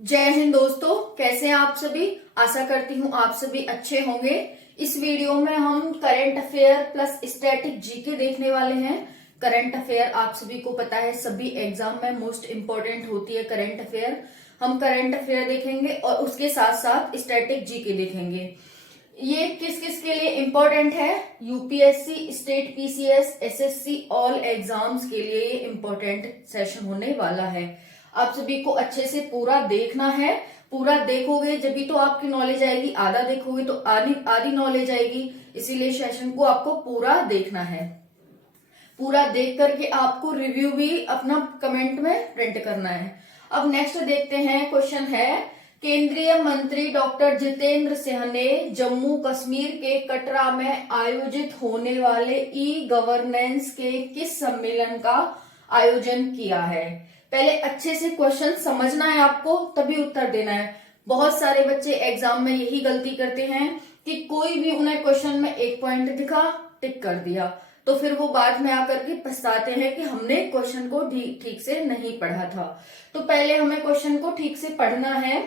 जय हिंद दोस्तों, कैसे हैं आप सभी। आशा करती हूँ आप सभी अच्छे होंगे। इस वीडियो में हम current affair plus static GK देखने वाले हैं। करंट अफेयर आप सभी को पता है, सभी एग्जाम में मोस्ट इम्पोर्टेंट होती है करंट अफेयर। हम करंट अफेयर देखेंगे और उसके साथ साथ स्टैटिक जीके देखेंगे। ये किस किस के लिए इम्पोर्टेंट है? UPSC, state PCS, SSC all exams के लिए ये इम्पोर्टेंट सेशन होने वाला है। आप सभी को अच्छे से पूरा देखना है। पूरा देखोगे जब तो आपकी नॉलेज आएगी, आधा देखोगे तो आधी नॉलेज आएगी। इसीलिए सेशन को आपको पूरा देखना है। पूरा देख करके आपको रिव्यू भी अपना कमेंट में प्रिंट करना है। अब नेक्स्ट देखते हैं। क्वेश्चन है, केंद्रीय मंत्री डॉक्टर जितेंद्र सिंह ने जम्मू कश्मीर के कटरा में आयोजित होने वाले ई गवर्नेंस के किस सम्मेलन का आयोजन किया है? पहले अच्छे से क्वेश्चन समझना है आपको, तभी उत्तर देना है। बहुत सारे बच्चे एग्जाम में यही गलती करते हैं कि कोई भी उन्हें क्वेश्चन में एक पॉइंट दिखा, टिक कर दिया, तो फिर वो बाद में आकर के पछताते हैं कि हमने क्वेश्चन को ठीक से नहीं पढ़ा था। तो पहले हमें क्वेश्चन को ठीक से पढ़ना है।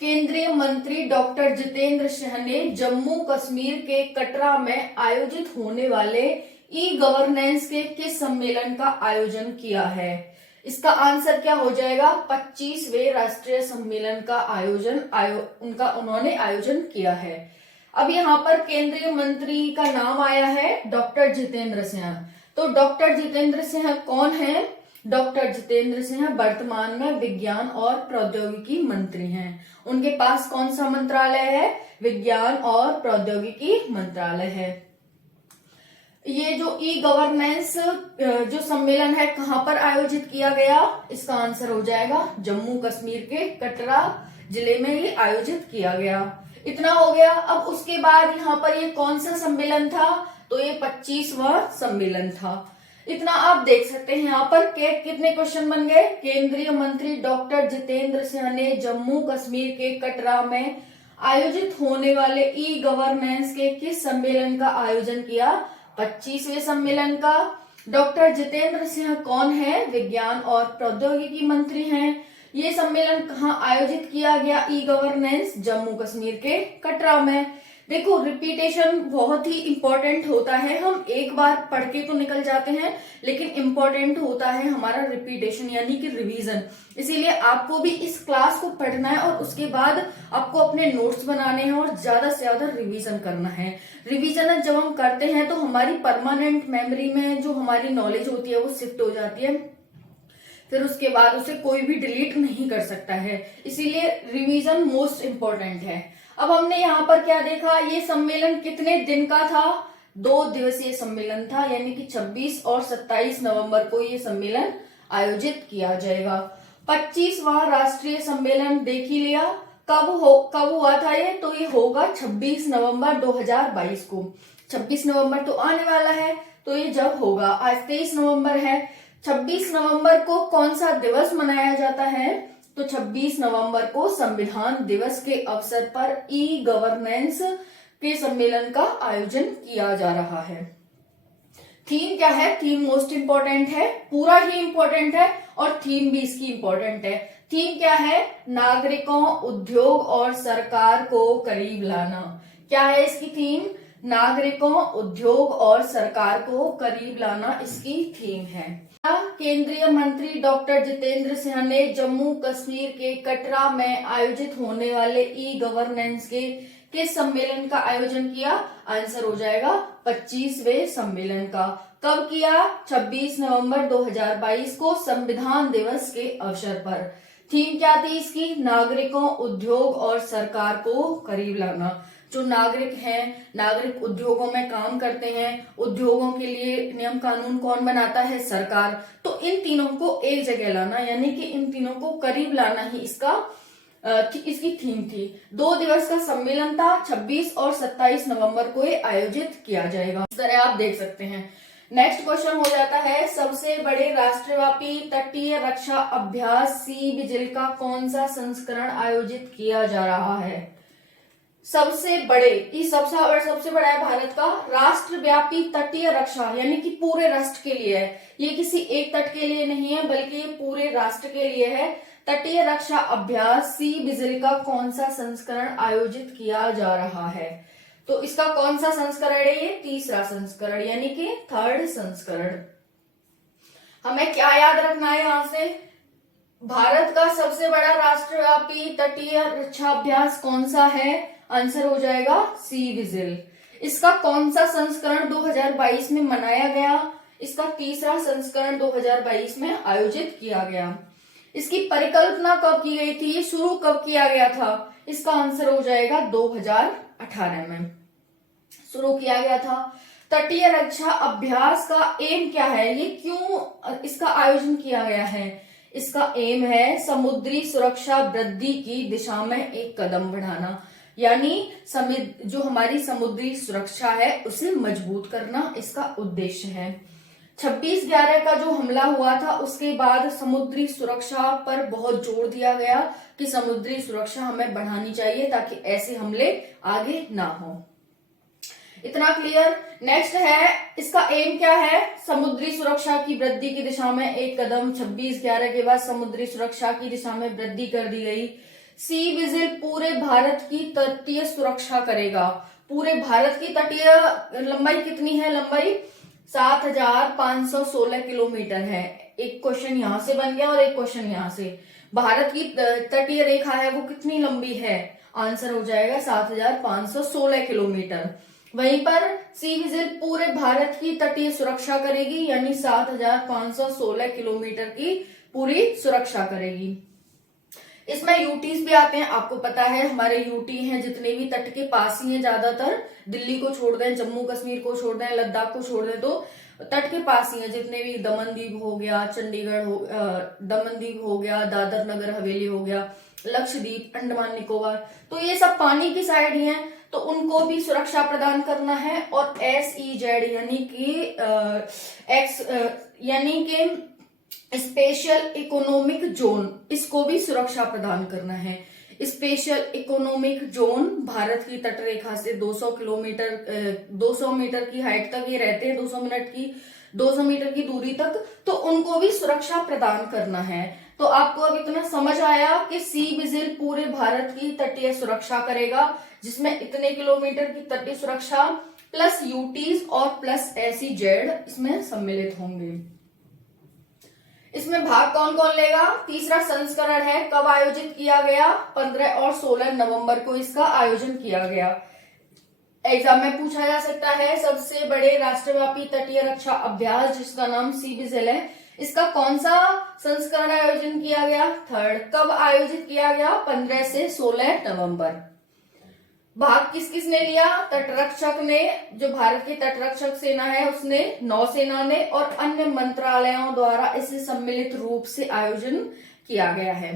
केंद्रीय मंत्री डॉक्टर जितेंद्र सिंह ने जम्मू कश्मीर के कटरा में आयोजित होने वाले ई गवर्नेंस के किस सम्मेलन का आयोजन किया है? इसका आंसर क्या हो जाएगा? 25वें राष्ट्रीय सम्मेलन का उन्होंने आयोजन किया है। अब यहाँ पर केंद्रीय मंत्री का नाम आया है डॉक्टर जितेंद्र सिंह। तो डॉक्टर जितेंद्र सिंह कौन है? डॉक्टर जितेंद्र सिंह वर्तमान में विज्ञान और प्रौद्योगिकी मंत्री हैं। उनके पास कौन सा मंत्रालय है? विज्ञान और प्रौद्योगिकी मंत्रालय है। ये जो ई गवर्नेंस जो सम्मेलन है कहां पर आयोजित किया गया? इसका आंसर हो जाएगा जम्मू कश्मीर के कटरा जिले में ये आयोजित किया गया। इतना हो गया। अब उसके बाद यहाँ पर ये कौन सा सम्मेलन था? तो ये 25वां सम्मेलन था। इतना आप देख सकते हैं यहाँ पर कितने क्वेश्चन बन गए। केंद्रीय मंत्री डॉक्टर जितेंद्र सिंह ने जम्मू कश्मीर के कटरा में आयोजित होने वाले ई गवर्नेंस के किस सम्मेलन का आयोजन किया? 25वें सम्मेलन का। डॉक्टर जितेंद्र सिंह कौन है? विज्ञान और प्रौद्योगिकी मंत्री हैं। ये सम्मेलन कहाँ आयोजित किया गया? ई गवर्नेंस जम्मू कश्मीर के कटरा में। देखो, रिपीटेशन बहुत ही इंपॉर्टेंट होता है। हम एक बार पढ़ के तो निकल जाते हैं, लेकिन इंपॉर्टेंट होता है हमारा रिपीटेशन यानी कि रिवीजन। इसीलिए आपको भी इस क्लास को पढ़ना है और उसके बाद आपको अपने नोट्स बनाने हैं और ज्यादा से ज्यादा रिवीजन करना है। रिवीजन जब हम करते हैं तो हमारी परमानेंट मेमोरी में जो हमारी नॉलेज होती है वो शिफ्ट हो जाती है। फिर उसके बाद उसे कोई भी डिलीट नहीं कर सकता है। इसीलिए रिवीजन मोस्ट इम्पोर्टेंट है। अब हमने यहाँ पर क्या देखा? ये सम्मेलन कितने दिन का था? 2 दिवसीय सम्मेलन था, यानी कि 26 और 27 नवंबर को ये सम्मेलन आयोजित किया जाएगा। 25वां राष्ट्रीय सम्मेलन देख ही लिया। कब हुआ था ये? तो ये होगा 26 नवंबर 2022 को। 26 नवंबर तो आने वाला है, तो ये जब होगा, आज 23 नवंबर है। 26 नवंबर को कौन सा दिवस मनाया जाता है? तो 26 नवंबर को संविधान दिवस के अवसर पर ई गवर्नेंस के सम्मेलन का आयोजन किया जा रहा है। थीम क्या है? थीम मोस्ट इंपॉर्टेंट है, पूरा ही इंपॉर्टेंट है और थीम भी इसकी इंपॉर्टेंट है। थीम क्या है? नागरिकों, उद्योग और सरकार को करीब लाना। क्या है इसकी थीम? नागरिकों, उद्योग और सरकार को करीब लाना इसकी थीम है। केंद्रीय मंत्री डॉक्टर जितेंद्र सिंह ने जम्मू कश्मीर के कटरा में आयोजित होने वाले ई गवर्नेंस के किस सम्मेलन का आयोजन किया? आंसर हो जाएगा 25वें सम्मेलन का। कब किया? 26 नवंबर 2022 को संविधान दिवस के अवसर पर। थीम क्या थी इसकी? नागरिकों, उद्योग और सरकार को करीब लाना। जो नागरिक हैं, नागरिक उद्योगों में काम करते हैं, उद्योगों के लिए नियम कानून कौन बनाता है? सरकार। तो इन तीनों को एक जगह लाना, यानी कि इन तीनों को करीब लाना ही इसकी थीम थी। 2 दिवस का सम्मेलन था। 26 और 27 नवंबर को ये आयोजित किया जाएगा। इस तरह आप देख सकते हैं। नेक्स्ट क्वेश्चन हो जाता है, सबसे बड़े राष्ट्रव्यापी तटीय रक्षा अभ्यास सी विजिल का कौन सा संस्करण आयोजित किया जा रहा है? सबसे बड़ा है भारत का राष्ट्रव्यापी तटीय रक्षा, यानी कि पूरे राष्ट्र के लिए है। ये किसी एक तट के लिए नहीं है बल्कि ये पूरे राष्ट्र के लिए है। तटीय रक्षा अभ्यास सी विजिल का कौन सा संस्करण आयोजित किया जा रहा है? तो इसका कौन सा संस्करण है? ये तीसरा संस्करण, यानी कि थर्ड संस्करण। हमें क्या याद रखना है यहां से? भारत का सबसे बड़ा राष्ट्रव्यापी तटीय रक्षा अभ्यास कौन सा है? आंसर हो जाएगा सी विजिल। इसका कौन सा संस्करण 2022 में मनाया गया? इसका तीसरा संस्करण 2022 में आयोजित किया गया। इसकी परिकल्पना कब की गई थी? शुरू कब किया गया था? इसका आंसर हो जाएगा 2018 में शुरू किया गया था। तटीय रक्षा अभ्यास का एम क्या है? ये क्यों इसका आयोजन किया गया है? इसका एम है समुद्री सुरक्षा वृद्धि की दिशा में एक कदम बढ़ाना, यानी जो हमारी समुद्री सुरक्षा है उसे मजबूत करना इसका उद्देश्य है। 26/11 का जो हमला हुआ था उसके बाद समुद्री सुरक्षा पर बहुत जोर दिया गया कि समुद्री सुरक्षा हमें बढ़ानी चाहिए ताकि ऐसे हमले आगे ना हो। इतना क्लियर। नेक्स्ट है, इसका एम क्या है? समुद्री सुरक्षा की वृद्धि की दिशा में एक कदम। 26/11 के बाद समुद्री सुरक्षा की दिशा में वृद्धि कर दी गई। सी विजिल पूरे भारत की तटीय सुरक्षा करेगा। पूरे भारत की तटीय लंबाई कितनी है? लंबाई 7,516 किलोमीटर है। एक क्वेश्चन यहां से बन गया और एक क्वेश्चन यहां से। भारत की तटीय रेखा है वो कितनी लंबी है? आंसर हो जाएगा 7,516 किलोमीटर। वहीं पर सी विजिल पूरे भारत की तटीय सुरक्षा करेगी, यानी 7,516 किलोमीटर की पूरी सुरक्षा करेगी। इसमें यूटीज भी आते हैं, आपको पता है हमारे यूटी हैं जितने भी तट के पास ही हैं, ज्यादातर दिल्ली को छोड़ दें, जम्मू कश्मीर को छोड़ दें, लद्दाख को छोड़ दें तो तट के पास ही हैं जितने भी। दमन दीव हो गया, चंडीगढ़ हो, दमन दीव हो गया, दादर नगर हवेली हो गया, लक्षद्वीप, अंडमान निकोबार, तो ये सब पानी की साइड ही हैं, तो उनको भी सुरक्षा प्रदान करना है। और SEZ यानी कि स्पेशल इकोनॉमिक जोन, इसको भी सुरक्षा प्रदान करना है। स्पेशल इकोनॉमिक जोन भारत की तटरेखा से 200 मीटर की हाइट तक ये रहते हैं, 200 मीटर की दूरी तक, तो उनको भी सुरक्षा प्रदान करना है। तो आपको अब इतना समझ आया कि सी विजिल पूरे भारत की तटीय सुरक्षा करेगा, जिसमें इतने किलोमीटर की तटीय सुरक्षा प्लस यूटीज और प्लस SEZ इसमें सम्मिलित होंगे। इसमें भाग कौन कौन लेगा? तीसरा संस्करण है। कब आयोजित किया गया? 15 और 16 नवंबर को इसका आयोजन किया गया। एग्जाम में पूछा जा सकता है सबसे बड़े राष्ट्रव्यापी तटीय रक्षा अभ्यास जिसका नाम सी विजिल है, इसका कौन सा संस्करण आयोजन किया गया? थर्ड। कब आयोजित किया गया? 15 से 16 नवंबर। भाग किस किस ने लिया? तटरक्षक ने, जो भारत की तटरक्षक सेना है उसने, नौसेना ने और अन्य मंत्रालयों द्वारा इसे सम्मिलित रूप से आयोजन किया गया है।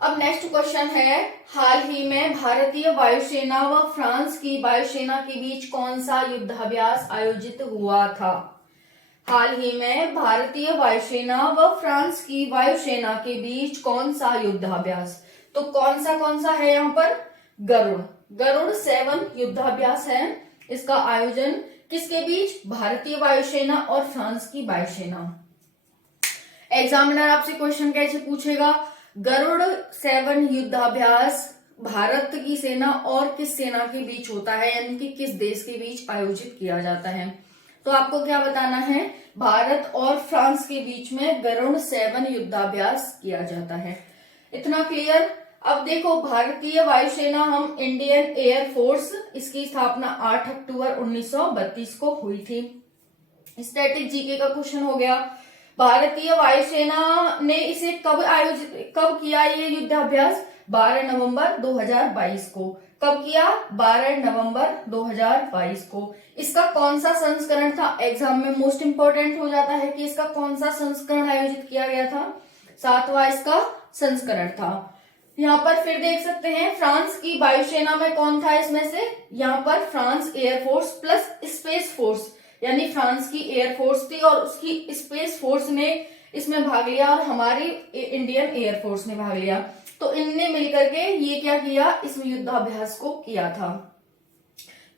अब नेक्स्ट क्वेश्चन है, हाल ही में भारतीय वायुसेना व फ्रांस की वायुसेना के बीच कौन सा युद्धाभ्यास आयोजित हुआ था? हाल ही में भारतीय वायुसेना व फ्रांस की वायुसेना के बीच कौन सा युद्धाभ्यास? तो कौन सा है यहाँ पर? गरुड़ 7 युद्धाभ्यास है। इसका आयोजन किसके बीच? भारतीय वायुसेना और फ्रांस की वायुसेना। एग्जामिनर आपसे क्वेश्चन कैसे पूछेगा? गरुड़ 7 युद्धाभ्यास भारत की सेना और किस सेना के बीच होता है, यानी कि किस देश के बीच आयोजित किया जाता है? तो आपको क्या बताना है? भारत और फ्रांस के बीच में गरुड़ 7 युद्धाभ्यास किया जाता है। इतना क्लियर। अब देखो, भारतीय वायुसेना हम इंडियन एयर फोर्स, इसकी स्थापना 8 अक्टूबर 1932 को हुई थी। स्टैटिक जीके का क्वेश्चन हो गया। भारतीय वायुसेना ने इसे कब किया ये युद्धाभ्यास? 12 नवंबर 2022 को। कब किया? 12 नवंबर 2022 को। इसका कौन सा संस्करण था? एग्जाम में मोस्ट इंपोर्टेंट हो जाता है कि इसका कौन सा संस्करण आयोजित किया गया था? 7वां इसका संस्करण था। यहाँ पर फिर देख सकते हैं फ्रांस की वायुसेना में कौन था इसमें से? यहाँ पर France air force plus space force, यानी फ्रांस की एयरफोर्स थी और उसकी स्पेस फोर्स ने इसमें भाग लिया और हमारी इंडियन एयरफोर्स ने भाग लिया। तो इनने मिलकर के ये क्या किया, इस युद्धाभ्यास को किया था।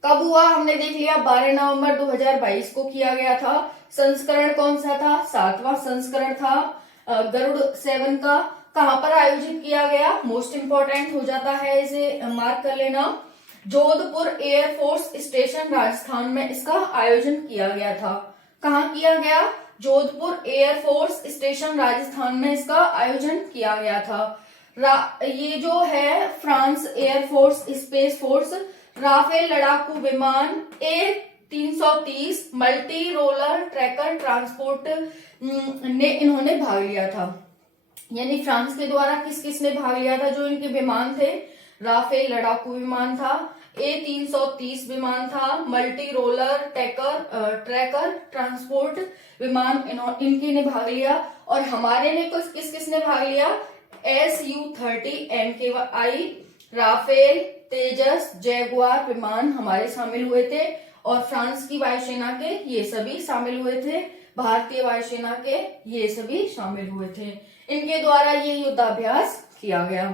कब हुआ हमने देख लिया, 12 नवंबर 2022 को किया गया था। संस्करण कौन सा था, 7वां संस्करण था गरुड़ 7 का। कहां पर आयोजित किया गया, मोस्ट इंपॉर्टेंट हो जाता है, इसे मार्क कर लेना। जोधपुर एयरफोर्स स्टेशन राजस्थान में इसका आयोजन किया गया था। कहाँ किया गया, जोधपुर एयरफोर्स स्टेशन राजस्थान में इसका आयोजन किया गया था। ये जो है France air force space force Rafale लड़ाकू विमान A330 multi roller tracker transport ने इन्होंने भाग लिया था। यानी फ्रांस के द्वारा किस किसने भाग लिया था, जो इनके विमान थे, राफेल लड़ाकू विमान था, A330 विमान था, मल्टी रोलर ट्रैकर ट्रांसपोर्ट विमान इनके ने भाग लिया। और हमारे ने किस किसने भाग लिया, Su-30 MKI राफेल तेजस जैगुआर विमान हमारे शामिल हुए थे। और फ्रांस की वायुसेना के ये सभी शामिल हुए थे, भारतीय वायुसेना के ये सभी शामिल हुए थे। इनके द्वारा ये युद्धाभ्यास किया गया।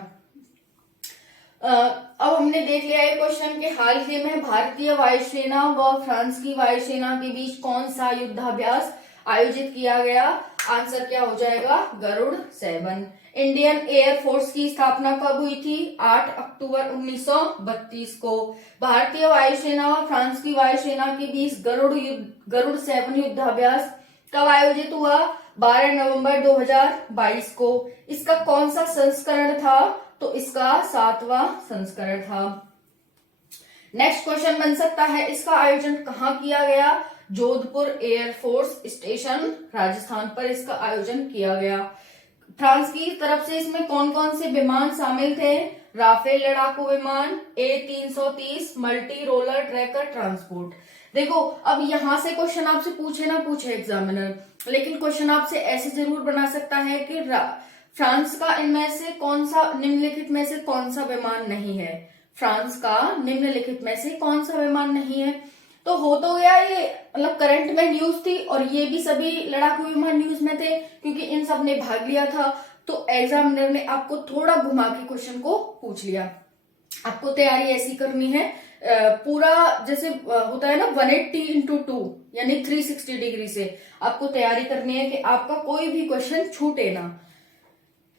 अब हमने देख लिया है क्वेश्चन के हाल ही में भारतीय वायुसेना व फ्रांस की वायुसेना के बीच कौन सा युद्धाभ्यास आयोजित किया गया। आंसर क्या हो जाएगा, गरुड़ 7। इंडियन एयरफोर्स की स्थापना कब हुई थी, 8 अक्टूबर 1932 को। भारतीय वायुसेना व फ्रांस की वायुसेना के बीच गरुड़ 7 युद्धाभ्यास कब आयोजित हुआ, 12 नवंबर 2022 को। इसका कौन सा संस्करण था, तो इसका 7वां संस्करण था। नेक्स्ट क्वेश्चन बन सकता है, इसका आयोजन कहाँ किया गया, जोधपुर एयरफोर्स स्टेशन राजस्थान पर इसका आयोजन किया गया। फ्रांस की तरफ से इसमें कौन कौन से विमान शामिल थे, राफेल लड़ाकू विमान, A330 multi roller tracker transport. देखो अब यहां से क्वेश्चन आपसे पूछे ना पूछे एग्जामिनर, लेकिन क्वेश्चन आपसे ऐसे जरूर बना सकता है कि फ्रांस का इनमें से कौन सा, निम्नलिखित में से कौन सा विमान नहीं है, फ्रांस का निम्नलिखित में से कौन सा विमान नहीं है। तो हो तो गया ये, मतलब करंट में न्यूज थी और ये भी सभी लड़ाकू विमान न्यूज में थे क्योंकि इन सब ने भाग लिया था। तो एग्जामिनर ने आपको थोड़ा घुमा के क्वेश्चन को पूछ लिया। आपको तैयारी ऐसी करनी है, पूरा जैसे होता है ना 180x2 यानी 360 डिग्री से आपको तैयारी करनी है कि आपका कोई भी क्वेश्चन छूटे ना।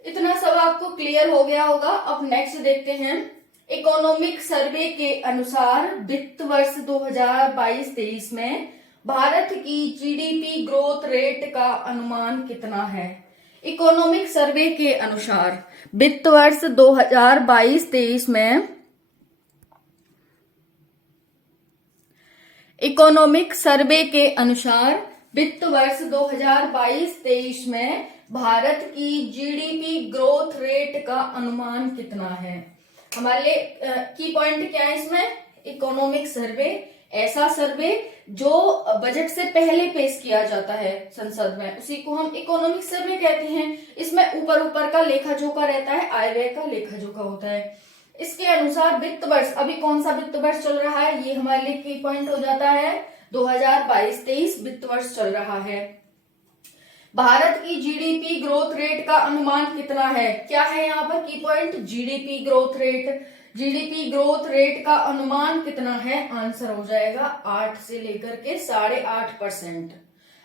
इतना सब आपको क्लियर हो गया होगा। अब नेक्स्ट देखते हैं, इकोनॉमिक सर्वे के अनुसार वित्त वर्ष 2022-23 में भारत की जीडीपी ग्रोथ रेट का अनुमान कितना है। इकोनॉमिक सर्वे के अनुसार वित्त वर्ष 2022-23 में, इकोनॉमिक सर्वे के अनुसार वित्त वर्ष 2022-23 में भारत की जीडीपी ग्रोथ रेट का अनुमान कितना है। हमारे लिए की पॉइंट क्या है इसमें, इकोनॉमिक सर्वे ऐसा सर्वे जो बजट से पहले पेश किया जाता है संसद में, उसी को हम इकोनॉमिक सर्वे कहते हैं। इसमें ऊपर ऊपर का लेखा जोखा रहता है, आय व्यय का लेखा जोखा होता है। इसके अनुसार वित्त वर्ष, अभी कौन सा वित्त वर्ष चल रहा है, ये हमारे लिए की पॉइंट हो जाता है, 2022-23 वित्त वर्ष चल रहा है। भारत की जीडीपी ग्रोथ रेट का अनुमान कितना है, क्या है यहाँ पर की point, GDP growth rate. GDP growth rate का अनुमान कितना है, आंसर हो जाएगा 8 से लेकर के 8.5%।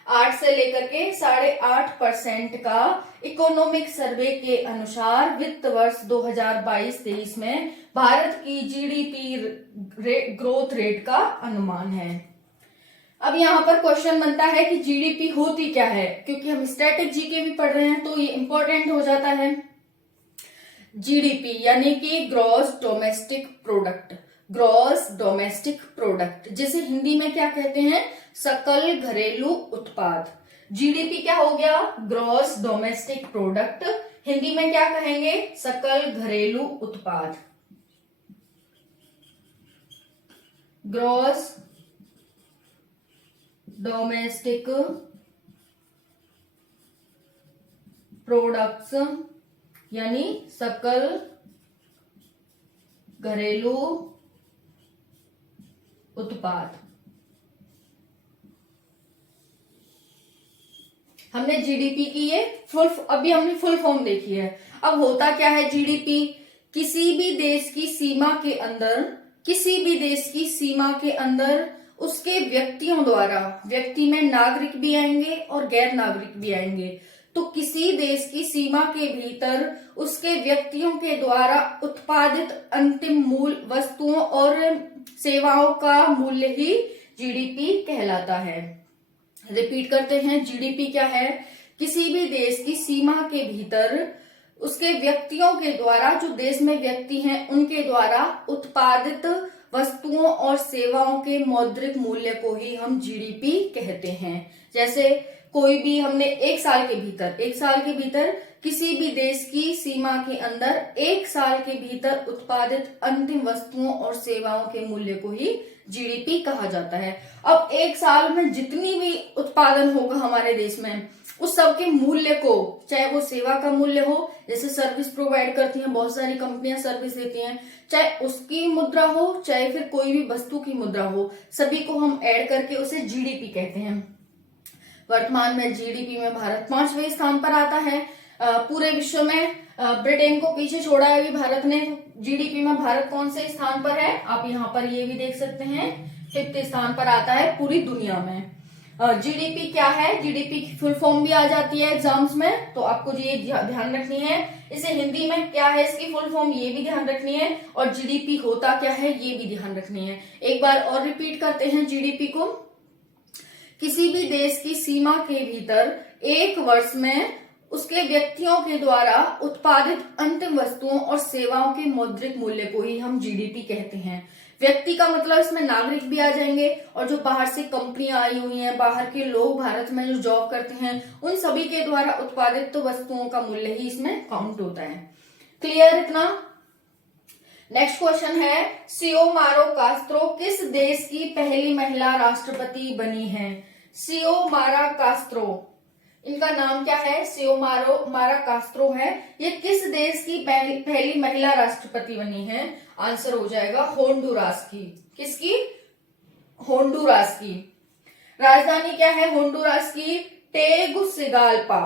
8 से लेकर के 8.5% का इकोनॉमिक सर्वे के अनुसार वित्त वर्ष 2022-23 में भारत की जीडीपी ग्रोथ रेट का अनुमान है। अब यहाँ पर क्वेश्चन बनता है कि जीडीपी होती क्या है, क्योंकि हम स्टैटिक जीके भी पढ़ रहे हैं तो ये इंपॉर्टेंट हो जाता है। जीडीपी यानी कि gross domestic product, gross domestic product जिसे हिंदी में क्या कहते हैं, सकल घरेलू उत्पाद। जीडीपी क्या हो गया, ग्रॉस डोमेस्टिक प्रोडक्ट, हिंदी में क्या कहेंगे, सकल घरेलू उत्पाद। ग्रॉस डोमेस्टिक प्रोडक्ट्स यानी सकल घरेलू उत्पाद। हमने जीडीपी की ये अभी हमने फुल फॉर्म देखी है। अब होता क्या है जीडीपी? किसी भी देश की सीमा के अंदर उसके व्यक्तियों द्वारा, व्यक्ति में नागरिक भी आएंगे और गैर नागरिक भी आएंगे, तो किसी देश की सीमा के भीतर उसके व्यक्तियों के द्वारा उत्पादित अंतिम मूल वस्तुओं और सेवाओं का मूल्य ही जीडीपी कहलाता है। रिपीट करते हैं, जीडीपी क्या है? किसी भी देश की सीमा के भीतर उसके व्यक्तियों के द्वारा, जो देश में व्यक्ति हैं उनके द्वारा उत्पादित वस्तुओं और सेवाओं के मौद्रिक मूल्य को ही हम जीडीपी कहते हैं। जैसे कोई भी हमने एक साल के भीतर किसी भी देश की सीमा के अंदर एक साल के भीतर उत्पादित अंतिम वस्तुओं और सेवाओं के मूल्य को ही जीडीपी कहा जाता है। अब एक साल में जितनी भी उत्पादन होगा हमारे देश में, उस सब के मूल्य को, चाहे वो सेवा का मूल्य हो, जैसे सर्विस प्रोवाइड करती हैं बहुत सारी कंपनियां सर्विस देती हैं, चाहे उसकी मुद्रा हो, चाहे फिर कोई भी वस्तु की मुद्रा हो, सभी को हम ऐड करके उसे जीडीपी कहते हैं। वर्तमान में जीडीपी में भारत 5वें स्थान पर आता है। पूरे विश्व में ब्रिटेन को पीछे छोड़ा है अभी भारत ने। जीडीपी में भारत कौन से स्थान पर है? आप यहाँ पर ये भी देख सकते हैं, 5th स्थान पर आता है पूरी दुनिया में। जीडीपी क्या है? जीडीपी की फुल फॉर्म भी आ जाती है एग्जाम्स में, तो आपको ये ध्यान रखनी है। इसे हिंदी में क्या है इसकी फुल फॉर्म, ये भी ध्यान रखनी है, और जीडीपी होता क्या है ये भी ध्यान रखनी है। एक बार और रिपीट करते हैं जीडीपी को। किसी भी देश की सीमा के भीतर एक वर्ष में उसके व्यक्तियों के द्वारा उत्पादित अंतिम वस्तुओं और सेवाओं के मौद्रिक मूल्य को ही हम जीडीपी कहते हैं। व्यक्ति का मतलब इसमें नागरिक भी आ जाएंगे, और जो बाहर से कंपनियां आई हुई हैं, बाहर के लोग भारत में जो जॉब करते हैं, उन सभी के द्वारा उत्पादित वस्तुओं का मूल्य ही इसमें काउंट होता है। क्लियर इतना? नेक्स्ट क्वेश्चन है, सियोमारो कास्त्रो किस देश की पहली महिला राष्ट्रपति बनी है? सियोमारा कास्त्रो, इनका नाम क्या है? सियोमारा कास्त्रो है। ये किस देश की पहली महिला राष्ट्रपति बनी है? आंसर हो जाएगा होंडुरास की। किसकी? होंडुरास की। राजधानी क्या है होंडुरास की? टेगुसिगाल्पा।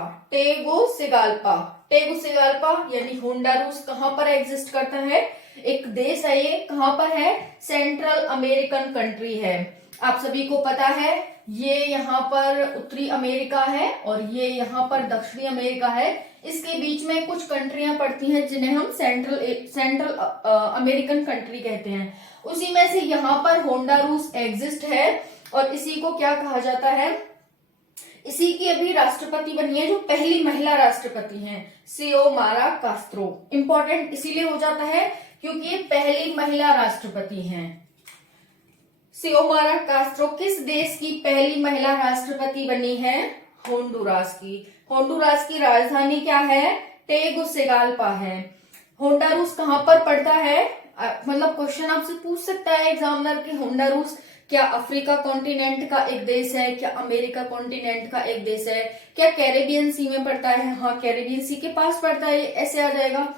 टेगुसिगाल्पा यानी होंडुरास कहां पर एग्जिस्ट करता है? एक देश है ये। कहां पर है? सेंट्रल अमेरिकन कंट्री है। आप सभी को पता है ये यहाँ पर उत्तरी अमेरिका है और ये यहाँ पर दक्षिणी अमेरिका है। इसके बीच में कुछ कंट्रियां पड़ती हैं जिन्हें हम सेंट्रल अमेरिकन कंट्री कहते हैं। उसी में से यहाँ पर होंडुरास एग्जिस्ट है, और इसी को क्या कहा जाता है? इसी की अभी राष्ट्रपति बनी है जो पहली महिला राष्ट्रपति हैं, सियोमारा कास्त्रो। इंपॉर्टेंट इसीलिए हो जाता है क्योंकि ये पहली महिला राष्ट्रपति हैं। सियोमारा कास्त्रो किस देश की पहली महिला राष्ट्रपति बनी है? होंडुरास की। होंडुरास की राजधानी क्या है? टेगुसिगाल्पा है। होंडुरास कहां पर पड़ता है? मतलब क्वेश्चन आपसे पूछ सकता है एग्जामिनर कि होंडुरास क्या अफ्रीका कॉन्टिनेंट का एक देश है, क्या अमेरिका कॉन्टिनेंट का एक देश है, क्या कैरेबियन सी में पड़ता है? हाँ, कैरेबियन सी के पास पड़ता है, ऐसे आ जाएगा।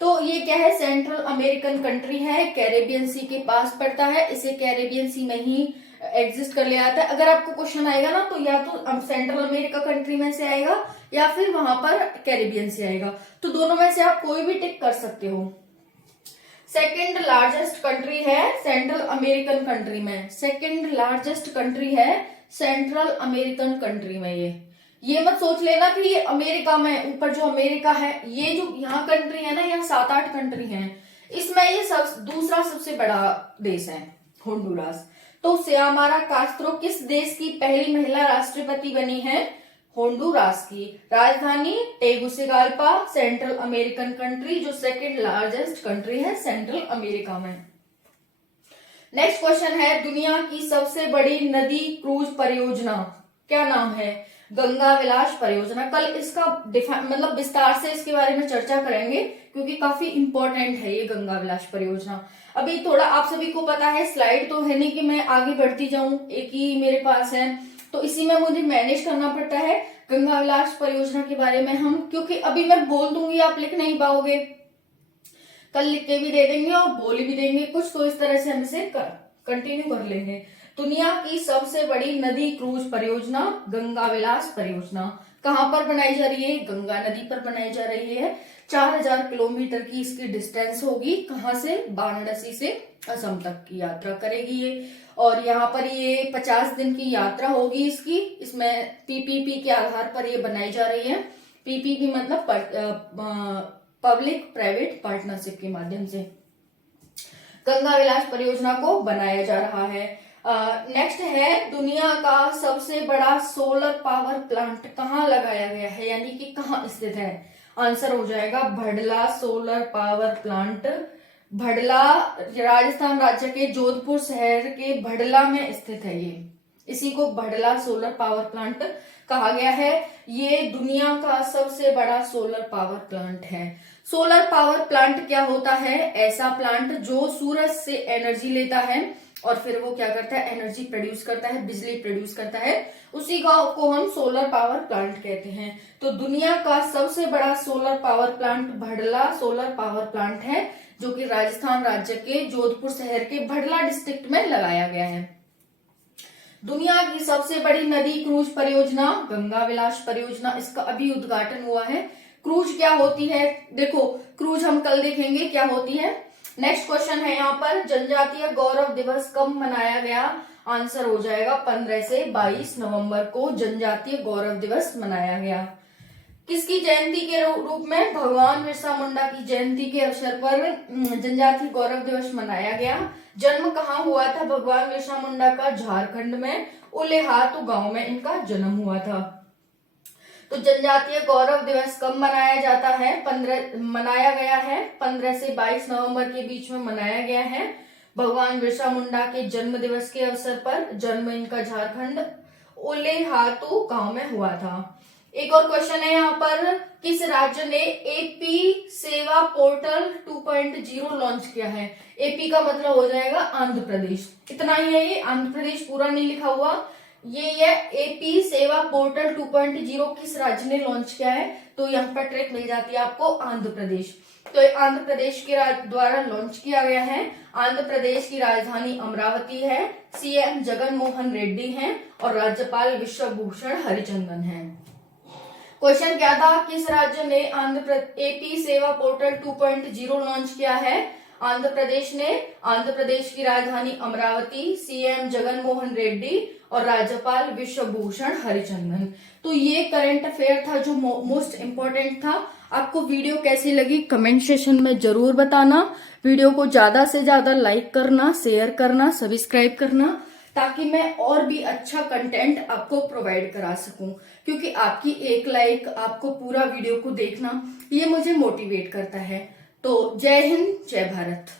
तो ये क्या है? सेंट्रल अमेरिकन कंट्री है, कैरेबियन सी के पास पड़ता है, इसे कैरेबियन सी में ही एग्जिस्ट कर लिया जाता है। अगर आपको क्वेश्चन आएगा ना, तो या तो सेंट्रल अमेरिका कंट्री में से आएगा या फिर वहां पर कैरेबियन से आएगा, तो दोनों में से आप कोई भी टिक कर सकते हो। सेकेंड लार्जेस्ट कंट्री है सेंट्रल अमेरिकन कंट्री में। सेकेंड लार्जेस्ट कंट्री है सेंट्रल अमेरिकन कंट्री में। ये मत सोच लेना कि ये अमेरिका में, ऊपर जो अमेरिका है, ये जो यहाँ कंट्री है ना, यहाँ 7-8 कंट्री हैं, इसमें ये दूसरा सबसे बड़ा देश है होंडुरास। तो सियोमारा कास्त्रो किस देश की पहली महिला राष्ट्रपति बनी है? होंडुरास की। राजधानी टेगुसिगाल्पा, सेंट्रल अमेरिकन कंट्री, जो सेकेंड लार्जेस्ट कंट्री है सेंट्रल अमेरिका में। नेक्स्ट क्वेश्चन है, दुनिया की सबसे बड़ी नदी क्रूज परियोजना क्या नाम है? गंगा विलास परियोजना। कल इसका मतलब विस्तार से इसके बारे में चर्चा करेंगे क्योंकि काफी इंपॉर्टेंट है ये गंगा विलास परियोजना। अभी थोड़ा आप सभी को पता है, स्लाइड तो है नहीं कि मैं आगे बढ़ती जाऊं, एक ही मेरे पास है, तो इसी में मुझे मैनेज करना पड़ता है गंगा विलास परियोजना के बारे में हम, क्योंकि अभी मैं बोल दूंगी आप लिख नहीं पाओगे, कल लिख के भी दे देंगे और बोल भी देंगे कुछ, तो इस तरह से हम इसे कंटिन्यू कर लेंगे। दुनिया की सबसे बड़ी नदी क्रूज परियोजना गंगा विलास परियोजना कहां पर बनाई जा रही है? गंगा नदी पर बनाई जा रही है। 4000 किलोमीटर की इसकी डिस्टेंस होगी। कहां से? वाराणसी से असम तक की यात्रा करेगी ये। और यहाँ पर ये 50 दिन की यात्रा होगी इसकी। इसमें पीपीपी के आधार पर ये बनाई जा रही है। पीपीपी मतलब पब्लिक प्राइवेट पार्टनरशिप के माध्यम से गंगा विलास परियोजना को बनाया जा रहा है। नेक्स्ट है, दुनिया का सबसे बड़ा सोलर पावर प्लांट कहाँ लगाया गया है, यानी कि कहाँ स्थित है? आंसर हो जाएगा Bhadla solar power plant. Bhadla Rajasthan राज्य के जोधपुर शहर के भडला में स्थित है ये। इसी को भडला सोलर पावर प्लांट कहा गया है। ये दुनिया का सबसे बड़ा सोलर पावर प्लांट है। सोलर पावर प्लांट क्या होता है? ऐसा प्लांट जो सूरज से एनर्जी लेता है और फिर वो क्या करता है? एनर्जी प्रोड्यूस करता है, बिजली प्रोड्यूस करता है। उसी को हम सोलर पावर प्लांट कहते हैं। तो दुनिया का सबसे बड़ा solar power plant Bhadla solar power plant है, जो कि राजस्थान राज्य के जोधपुर शहर के भडला डिस्ट्रिक्ट में लगाया गया है। दुनिया की सबसे बड़ी नदी क्रूज परियोजना गंगा विलास परियोजना, इसका अभी उद्घाटन हुआ है। क्रूज क्या होती है? देखो, क्रूज हम कल देखेंगे क्या होती है। नेक्स्ट क्वेश्चन है यहाँ पर, जनजातीय गौरव दिवस कब मनाया गया? आंसर हो जाएगा 15 से 22 नवंबर को जनजातीय गौरव दिवस मनाया गया। किसकी जयंती के रूप में? भगवान बिरसा मुंडा की जयंती के अवसर पर जनजातीय गौरव दिवस मनाया गया। जन्म कहाँ हुआ था भगवान बिरसा मुंडा का? झारखंड में उलेहातू गांव में इनका जन्म हुआ था। तो जनजातीय गौरव दिवस कब मनाया जाता है? मनाया गया है 15 से 22 नवंबर के बीच में मनाया गया है। भगवान बिरसा मुंडा के जन्म दिवस के अवसर पर। जन्म इनका झारखंड उलेहातू गांव में हुआ था। एक और क्वेश्चन है यहाँ पर, किस राज्य ने एपी सेवा पोर्टल 2.0 लॉन्च किया है? एपी का मतलब हो जाएगा आंध्र प्रदेश। इतना ही है, ये आंध्र प्रदेश पूरा नहीं लिखा हुआ। ये एपी सेवा पोर्टल 2.0 किस राज्य ने लॉन्च किया है? तो यहाँ पर ट्रिक मिल जाती है आपको, आंध्र प्रदेश। तो आंध्र प्रदेश के द्वारा लॉन्च किया गया है। आंध्र प्रदेश की राजधानी अमरावती है। सीएम जगन मोहन रेड्डी हैं और राज्यपाल विश्वभूषण हरिचंदन हैं। क्वेश्चन क्या था? किस राज्य ने एपी सेवा पोर्टल 2.0 लॉन्च किया है? आंध्र प्रदेश ने। आंध्र प्रदेश की राजधानी अमरावती, सीएम जगन मोहन रेड्डी और राज्यपाल विश्वभूषण हरिचंदन। तो ये करंट अफेयर था जो मोस्ट इम्पोर्टेंट था। आपको वीडियो कैसी लगी कमेंट सेक्शन में जरूर बताना। वीडियो को ज्यादा से ज्यादा लाइक करना, शेयर करना, सब्सक्राइब करना, ताकि मैं और भी अच्छा कंटेंट आपको प्रोवाइड करा सकूं। क्योंकि आपकी एक लाइक, आपको पूरा वीडियो को देखना, ये मुझे मोटिवेट करता है। तो जय हिंद, जय भारत।